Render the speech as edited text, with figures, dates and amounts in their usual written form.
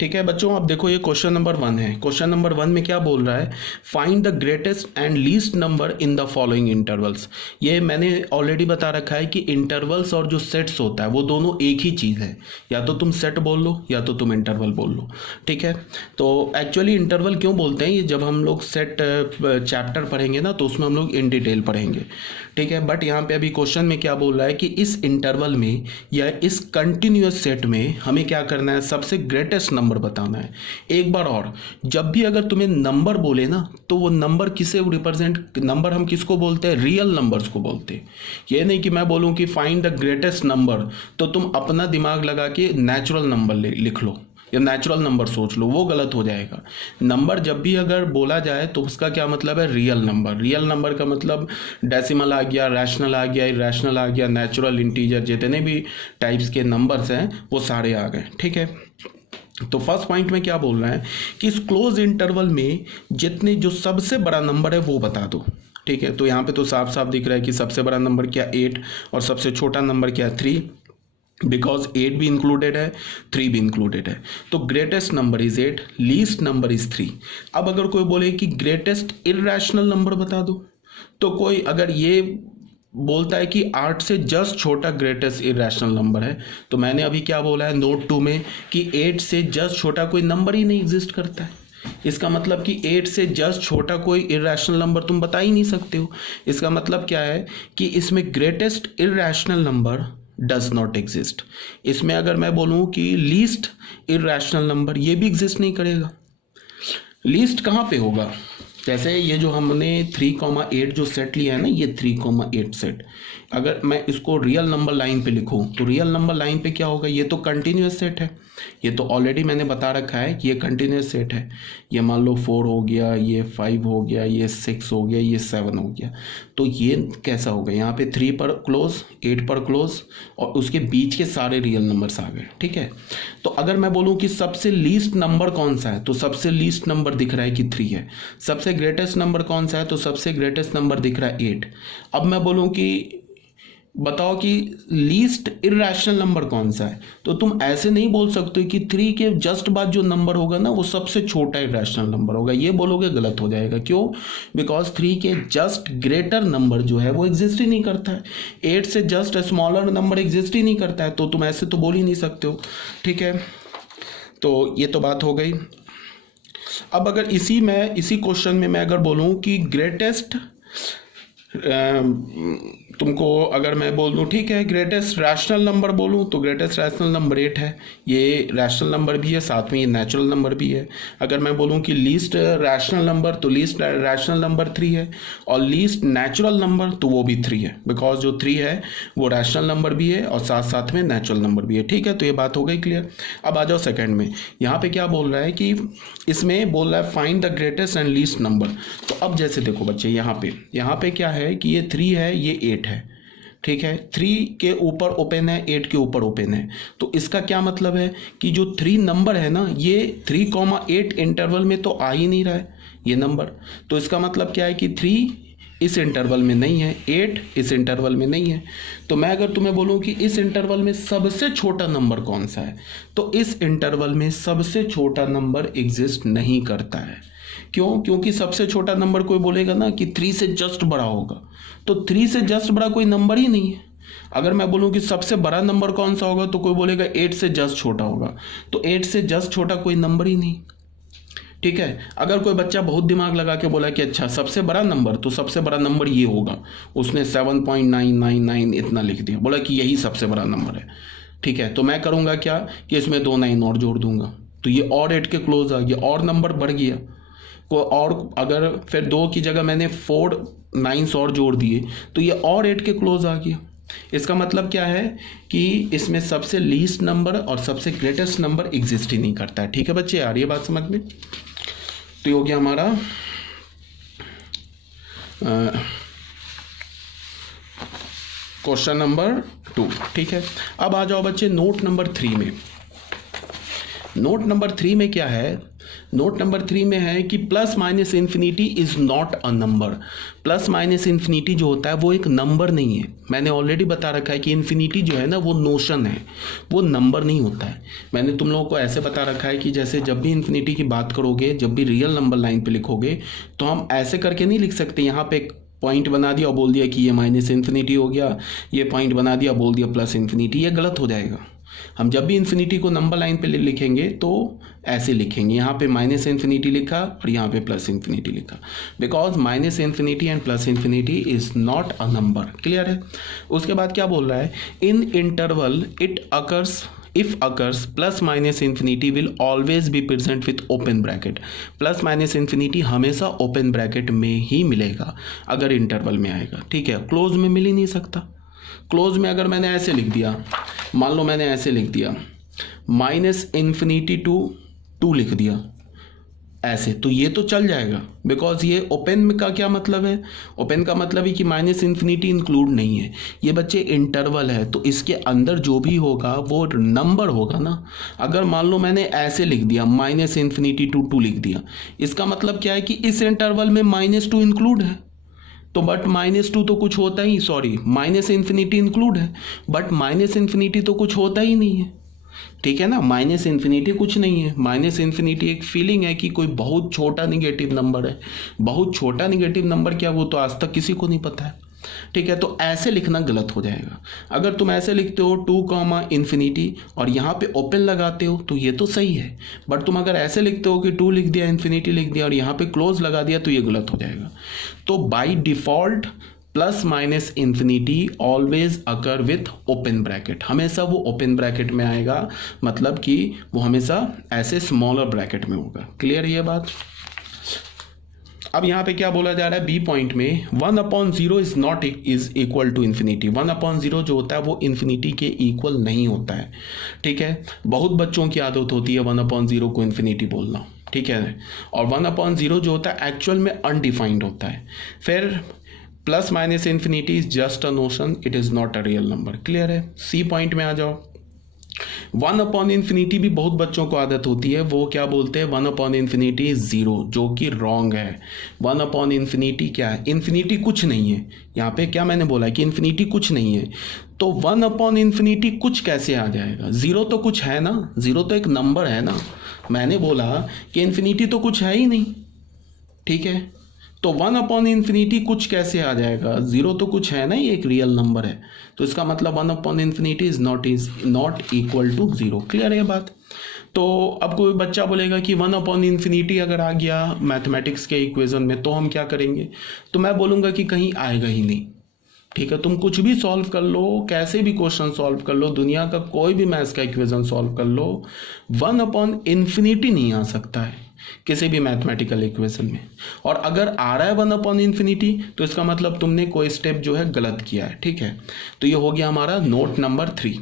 ठीक है बच्चों, अब देखो ये क्वेश्चन नंबर 1 है। क्वेश्चन नंबर 1 में क्या बोल रहा है, find the greatest and least number in the following intervals. ये मैंने ऑलरेडी बता रखा है कि इंटरवल्स और जो सेट्स होता है वो दोनों एक ही चीज़ है, या तो तुम सेट बोल लो या तो तुम इंटरवल बोल लो। ठीक है, तो एक्चुअली इंटरवल क्यों बोलते हैं, ये जब हम लोग सेट चैप्टर पढ़ेंगे ना तो उसमें हम लोग इन डिटेल पढ़ेंगे। ठीक है, बट यहाँ पे अभी क्वेश्चन में क्या बोल रहा है कि इस इंटरवल में या इस कंटिन्यूअस सेट में हमें क्या करना है, सबसे ग्रेटेस्ट नंबर बताना है। एक बार और, जब भी अगर तुम्हें नंबर बोले ना तो वो नंबर किसे रिप्रेजेंट, नंबर हम किसको बोलते हैं, रियल नंबर्स को बोलते हैं। ये नहीं कि मैं बोलूँ कि फाइंड द ग्रेटेस्ट नंबर तो तुम अपना दिमाग लगा के नेचुरल नंबर लिख लो या नेचुरल नंबर सोच लो, वो गलत हो जाएगा। नंबर जब भी अगर बोला जाए तो उसका क्या मतलब है, रियल नंबर। रियल नंबर का मतलब डेसिमल आ गया, रैशनल आ गया, इरेशनल आ गया, नेचुरल, इंटीजर, जितने भी टाइप्स के नंबर्स हैं वो सारे आ गए। ठीक है, तो फर्स्ट पॉइंट में क्या बोल रहा है कि इस क्लोज इंटरवल में जितने जो सबसे बड़ा नंबर है वो बता दो। ठीक है, तो यहाँ पे तो साफ साफ दिख रहा है कि सबसे बड़ा नंबर क्या 8 और सबसे छोटा नंबर क्या 3, बिकॉज 8 भी इंक्लूडेड है 3 भी इंक्लूडेड है। तो greatest number is 8, least number is 3। अब अगर कोई बोले कि ग्रेटेस्ट इरैशनल नंबर बता दो, तो कोई अगर ये बोलता है कि 8 से जस्ट छोटा ग्रेटेस्ट इरैशनल नंबर है, तो मैंने अभी क्या बोला है नोट 2 में कि 8 से जस्ट छोटा कोई नंबर ही नहीं एग्जिस्ट करता है। इसका मतलब कि 8 से जस्ट छोटा कोई इरैशनल नंबर तुम बता ही नहीं सकते हो। इसका मतलब क्या है कि इसमें greatest irrational number does not exist. इसमें अगर मैं बोलूँ कि लीस्ट इरैशनल नंबर, ये भी एग्जिस्ट नहीं करेगा। लीस्ट कहाँ पे होगा, जैसे ये जो हमने 3,8 जो सेट लिया है ना, ये 3,8 सेट, अगर मैं इसको रियल नंबर लाइन पे लिखूं तो रियल नंबर लाइन पे क्या होगा, ये तो कंटिन्यूअस सेट है, ये तो ऑलरेडी मैंने बता रखा है कि ये कंटिन्यूअस सेट है। ये मान लो 4 हो गया, ये 5 हो गया, ये 6 हो गया, ये 7 हो गया। तो ये कैसा होगा, यहाँ पे 3 पर क्लोज, 8 पर क्लोज और उसके बीच के सारे रियल नंबर्स आ गए। ठीक है, तो अगर मैं बोलूँ कि सबसे लीस्ट नंबर कौन सा है, तो सबसे लीस्ट नंबर दिख रहा है कि 3 है। सबसे ग्रेटेस्ट नंबर कौन सा है, तो सबसे ग्रेटेस्ट नंबर दिख रहा है 8। अब मैं बोलूँ कि बताओ कि लीस्ट इरैशनल नंबर कौन सा है, तो तुम ऐसे नहीं बोल सकते कि 3 के जस्ट बाद जो नंबर होगा ना वो सबसे छोटा इरैशनल नंबर होगा। ये बोलोगे गलत हो जाएगा। क्यों, बिकॉज 3 के जस्ट ग्रेटर नंबर जो है वो एग्जिस्ट ही नहीं करता है। 8 से जस्ट स्मॉलर नंबर एग्जिस्ट ही नहीं करता है, तो तुम ऐसे तो बोल ही नहीं सकते हो। ठीक है, तो ये तो बात हो गई। अब अगर इसी क्वेश्चन में मैं अगर बोलूँ कि ग्रेटेस्ट, तुमको अगर मैं बोल दूँ ठीक है ग्रेटेस्ट रैशनल नंबर बोलूँ, तो ग्रेटेस्ट रैशनल नंबर 8 है। ये रैशनल नंबर भी है, साथ में ये नेचुरल नंबर भी है। अगर मैं बोलूँ कि लीस्ट रैशनल नंबर, तो लीस्ट रैशनल नंबर 3 है, और लीस्ट नेचुरल नंबर तो वो भी 3 है, बिकॉज जो 3 है वो रैशनल नंबर भी है और साथ साथ में नेचुरल नंबर भी है। ठीक है, तो ये बात हो गई क्लियर। अब आ जाओ सेकेंड में, यहाँ पे क्या बोल रहा है कि इसमें बोल रहा है find the greatest and least number. तो अब जैसे देखो बच्चे, यहाँ पे क्या है कि ये 3 है, ये 8 है। ठीक है, 3 के ऊपर ओपन है, 8 के ऊपर ओपन है। तो इसका क्या मतलब है कि जो 3 नंबर है ना, ये 3,8 इंटरवल में तो आ ही नहीं रहा है ये नंबर। तो इसका मतलब क्या है कि 3 इस इंटरवल में नहीं है, 8 इस इंटरवल में नहीं है। तो मैं अगर तुम्हें बोलूं कि इस इंटरवल में सबसे छोटा नंबर कौन सा है, तो इस इंटरवल में सबसे छोटा नंबर एग्जिस्ट नहीं करता है। क्यों, क्योंकि सबसे छोटा नंबर कोई बोलेगा ना कि 3 से जस्ट बड़ा होगा, तो 3 से जस्ट बड़ा कोई नंबर ही नहीं है। अगर मैं बोलूं कि सबसे बड़ा नंबर कौन सा होगा, तो कोई बोलेगा 8 से जस्ट छोटा होगा, तो 8 से जस्ट छोटा कोई नंबर ही नहीं। ठीक है, अगर कोई बच्चा बहुत दिमाग लगा के बोला कि अच्छा सबसे बड़ा नंबर, तो सबसे बड़ा नंबर ये होगा, उसने 7.999 इतना लिख दिया, बोला कि यही सबसे बड़ा नंबर है। ठीक है, तो मैं करूँगा क्या कि इसमें 2 9 और जोड़ दूंगा, तो ये और 8 के क्लोज आ गया, और नंबर बढ़ गया को, और अगर फिर 2 की जगह मैंने 4 9 और जोड़ दिए, तो ये और 8 के क्लोज आ गया। इसका मतलब क्या है कि इसमें सबसे लीस्ट नंबर और सबसे ग्रेटेस्ट नंबर एग्जिस्ट ही नहीं करता है। ठीक है बच्चे, आ रही है बात समझ में। तो ये हो गया हमारा क्वेश्चन नंबर 2। ठीक है, अब आ जाओ बच्चे नोट नंबर 3 में। नोट नंबर 3 में क्या है नोट नंबर 3 में है कि plus minus infinity is not a number. Plus minus infinity जो होता है वो एक नंबर नहीं है। मैंने ऑलरेडी बता रखा है कि इन्फिनिटी जो है ना वो नोशन है, वो नंबर नहीं होता है। मैंने तुम लोगों को ऐसे बता रखा है कि जैसे जब भी इन्फिनिटी की बात करोगे, जब भी रियल नंबर लाइन पे लिखोगे तो हम ऐसे करके नहीं लिख सकते, यहाँ पे एक पॉइंट बना दिया और बोल दिया कि ये माइनस इन्फिनिटी हो गया, ये पॉइंट बना दिया बोल दिया प्लस इन्फिनिटी, ये गलत हो जाएगा। हम जब भी इन्फिनिटी को नंबर लाइन पे लिखेंगे तो ऐसे लिखेंगे, यहाँ पे माइनस इन्फिनिटी लिखा और यहाँ पे प्लस इन्फिनिटी लिखा, because minus infinity and plus infinity is not a number. Clear है। उसके बाद क्या बोल रहा है, इन interval it occurs if occurs plus minus infinity will always be present with open bracket। Plus minus infinity हमेशा open bracket में ही मिलेगा अगर इंटरवल में आएगा, ठीक है। क्लोज में मिल ही नहीं सकता। क्लोज में अगर मैंने ऐसे लिख दिया, मान लो मैंने ऐसे लिख दिया माइनस इन्फिनिटी टू 2 लिख दिया ऐसे, तो ये तो चल जाएगा, बिकॉज ये ओपन में का क्या मतलब है, ओपन का मतलब है कि माइनस इन्फिनिटी इंक्लूड नहीं है। ये बच्चे इंटरवल है तो इसके अंदर जो भी होगा वो नंबर होगा ना। अगर मान लो मैंने ऐसे लिख दिया माइनस इन्फिनिटी टू 2 लिख दिया, इसका मतलब क्या है कि इस इंटरवल में -2 इंक्लूड है, तो बट -2 तो कुछ होता ही, सॉरी माइनस इन्फिनिटी इंक्लूड है बट माइनस इन्फिनिटी तो कुछ होता ही नहीं है, ठीक है ना। माइनस इन्फिनिटी कुछ नहीं है, माइनस इन्फिनिटी एक फीलिंग है कि कोई बहुत छोटा निगेटिव नंबर है। बहुत छोटा निगेटिव नंबर क्या, वो तो आज तक किसी को नहीं पता है, ठीक है। तो ऐसे लिखना गलत हो जाएगा। अगर तुम ऐसे लिखते हो 2 इन्फिनिटी और यहाँ पे ओपन लगाते हो तो ये तो सही है, बट तुम अगर ऐसे लिखते हो कि 2 लिख दिया इन्फिनिटी लिख दिया और यहाँ पे क्लोज लगा दिया तो ये गलत हो जाएगा। तो by default plus minus infinity always occur with open bracket, हमेशा वो ओपन ब्रैकेट में आएगा, मतलब कि वो हमेशा ऐसे स्मॉलर ब्रैकेट में होगा। क्लियर है ये बात। अब यहाँ पे क्या बोला जा रहा है बी पॉइंट में, 1/0 is not is equal to infinity. 1/0 जो होता है वो इन्फिनिटी के इक्वल नहीं होता है, ठीक है। बहुत बच्चों की आदत होती है 1/0 को इन्फिनिटी बोलना, ठीक है। और 1/0 जो होता है एक्चुअल में अनडिफाइंड होता है। फिर plus minus infinity is just a notion, it is not a real number. Clear है। सी पॉइंट में आ जाओ। 1/इन्फिनिटी भी बहुत बच्चों को आदत होती है, वो क्या बोलते हैं 1/इन्फिनिटी इज 0, जो कि रॉन्ग है। 1/इन्फिनिटी क्या है, इन्फिनिटी कुछ नहीं है। यहाँ पे क्या मैंने बोला कि इन्फिनिटी कुछ नहीं है, तो 1/इन्फिनिटी कुछ कैसे आ जाएगा। 0 तो कुछ है ना, 0 तो एक नंबर है ना। मैंने बोला कि इन्फिनिटी तो कुछ है ही नहीं, ठीक है। तो 1/इन्फिनिटी कुछ कैसे आ जाएगा, 0 तो कुछ है ना, ये एक रियल नंबर है, तो इसका मतलब 1/इन्फिनिटी is not equal to 0। Clear है बात। तो अब कोई बच्चा बोलेगा कि 1/इन्फिनिटी अगर आ गया मैथमेटिक्स के इक्वेशन में तो हम क्या करेंगे, तो मैं बोलूँगा कि कहीं आएगा ही नहीं, ठीक है। तुम कुछ भी सॉल्व कर लो, कैसे भी क्वेश्चन सॉल्व कर लो, दुनिया का कोई भी मैथ्स का इक्वेशन सॉल्व कर लो, 1/इन्फिनिटी नहीं आ सकता है किसी भी मैथमेटिकल इक्वेशन में। और अगर आ रहा है 1/इन्फिनिटी तो इसका मतलब तुमने कोई स्टेप जो है गलत किया है, ठीक है। तो ये हो गया हमारा नोट नंबर 3।